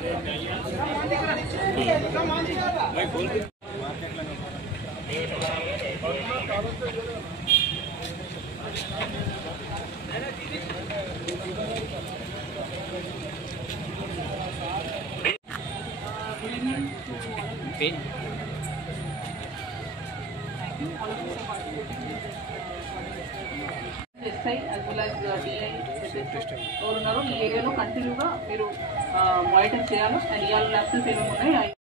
SI as well as DI ఎవరు ఉన్నారో ఈ ఏరియాలో కంటిన్యూగా మీరు మానిటర్ చేయాలి. అండ్ ఇవాళ ల్యాబ్సెస్ ఏమేమి ఉన్నాయి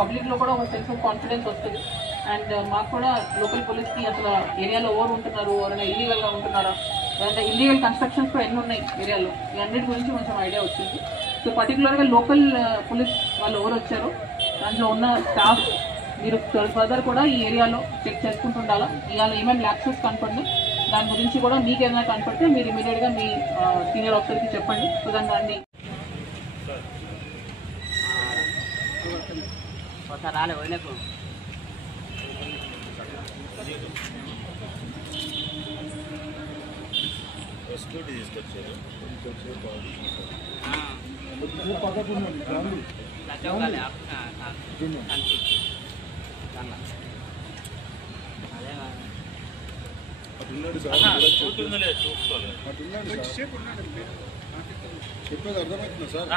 పబ్లిక్లో కూడా ఒక సెన్స్ ఆఫ్ కాన్ఫిడెన్స్ వస్తుంది. అండ్ మాకు కూడా లోకల్ పోలీస్కి అసలు ఏరియాలో ఎవరు ఉంటున్నారు, ఎవరైనా ఇల్లీగల్గా ఉంటున్నారా, లేదంటే ఇల్లీగల్ కన్స్ట్రక్షన్స్ కూడా ఎన్ని ఉన్నాయి ఏరియాలో, ఈ అన్నిటి గురించి కొంచెం ఐడియా వచ్చింది. సో పర్టికులర్గా లోకల్ పోలీస్ వాళ్ళు ఎవరు వచ్చారో దాంట్లో ఉన్న స్టాఫ్ మీరు ఫర్దర్ కూడా ఈ ఏరియాలో చెక్ చేసుకుంటుండాలా. ఇవాళ ఏమేమి ల్యాప్సెస్ కనపడి దాని గురించి కూడా మీకు ఏదైనా కనపడితే మీరు ఇమీడియట్గా మీ సీనియర్ ఆఫీసర్కి చెప్పండి. సో దాన్ని రాలే వదిలేకు తీసుకొచ్చారు. చెప్పేది అర్థమవుతుందా సార్?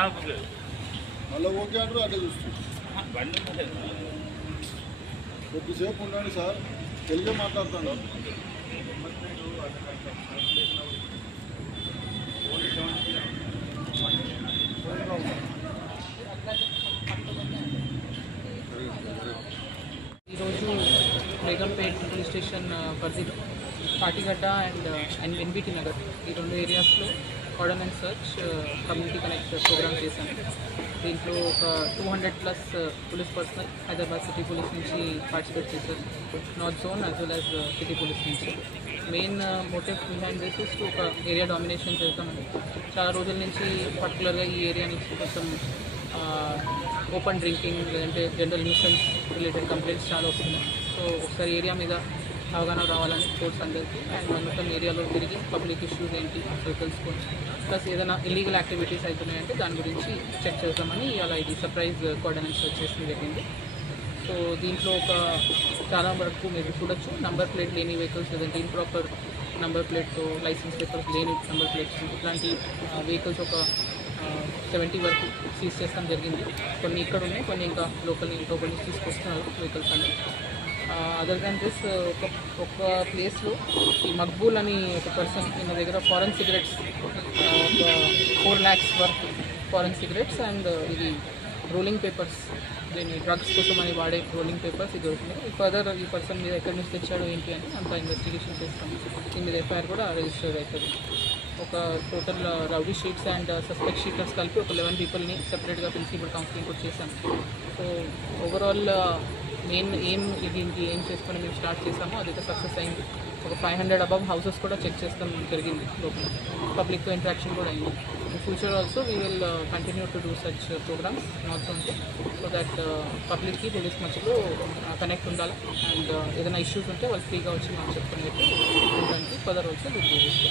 మళ్ళీ ఓకే అంటారు, అట్లా చూస్తుంది. కొద్దిసేపు ఉండండి సార్, తెలుగే మాట్లాడుతాను. ఈరోజు బేగంపేట్ పోలీస్ స్టేషన్ పరిధిలో పాటిగడ్డ అండ్ ఎన్బిటి నగర్ ఈ రెండు ఏరియాస్లో ordnance search community connect program చేశాను. దీంట్లో ఒక 200+ police personnel Hyderabad city police నుంచి పార్టిసిపేట్ చేశారు, north zone as well as city police నుంచి. Main motive behind this is ఒక ఏరియా డామినేషన్ చేద్దామని. చాలా రోజుల నుంచి పర్టికులర్గా ఈ ఏరియా నుంచి కొంచెం ఓపెన్ డ్రింకింగ్ లేదంటే జనరల్ న్యూసెన్స్ రిలేటెడ్ కంప్లైంట్స్ చాలా వస్తున్నాయి. సో ఒకసారి ఏరియా మీద అవగాహన రావాలని కోర్ట్స్ అందరికీ అండ్ మొత్తం ఏరియాలో తిరిగి పబ్లిక్ ఇష్యూస్ ఏంటి అసలు తెలుసుకొని ప్లస్ ఏదైనా ఇల్లీగల్ యాక్టివిటీస్ అవుతున్నాయంటే దాని గురించి చెక్ చేద్దామని అలా ఇది సర్ప్రైజ్ కోఆర్డినేట్ వచ్చేసి జరిగింది. సో దీంట్లో ఒక చాలా వరకు మీరు చూడొచ్చు, నంబర్ ప్లేట్ లేని వెహికల్స్ లేదంటే ఇంప్రాపర్ నంబర్ ప్లేట్తో లైసెన్స్ పేపర్స్ లేని నంబర్ ప్లేట్స్ ఇట్లాంటి వెహికల్స్ ఒక 70 వరకు సీజ్ చేస్తాం జరిగింది. కొన్ని ఇక్కడ ఉన్నాయి, కొన్ని ఇంకా లోకల్ ఇంకో కొన్ని తీసుకొస్తున్నారు వెహికల్స్ అని. అదర్ దాన్ దిస్ ఒక ప్లేస్లో ఈ మక్బూల్ అని ఒక పర్సన్ ఈయన దగ్గర ఫారెన్ సిగరెట్స్ ఒక 4 lakhs worth foreign cigarettes and ఇది రోలింగ్ పేపర్స్, దీన్ని డ్రగ్స్ కోసం అని వాడే రోలింగ్ పేపర్స్ ఇది దొరికినాయి. ఫర్దర్ ఈ పర్సన్ మీద ఎక్కడి నుంచి తెచ్చాడో ఏంటి అని అంత ఇన్వెస్టిగేషన్ చేస్తాము. దీని మీద ఎఫ్ఐఆర్ కూడా రిజిస్టర్ అవుతుంది. ఒక total rowdy sheets and suspect sheeters కలిపి ఒక 11 పీపుల్ని సెపరేట్గా పిలిచి ఇప్పుడు కౌన్సిలింగ్ కూడా చేశాను. సో ఓవరాల్ మెయిన్ ఏం చేసుకొని మేము స్టార్ట్ చేసామో అదైతే సక్సెస్ అయింది. ఒక 500 అబవ్ హౌసెస్ కూడా చెక్ చేస్తాం జరిగింది. లోపల పబ్లిక్తో ఇంటరాక్షన్ కూడా అయింది. In future also we will continue to do such programs not only so that పబ్లిక్కి పోలీస్ మధ్యలో కనెక్ట్ ఉండాలి. అండ్ ఏదైనా ఇష్యూస్ ఉంటే వాళ్ళు ఫ్రీగా వచ్చి మాకు చెప్పుకునేట్టు దానికి further also will do this.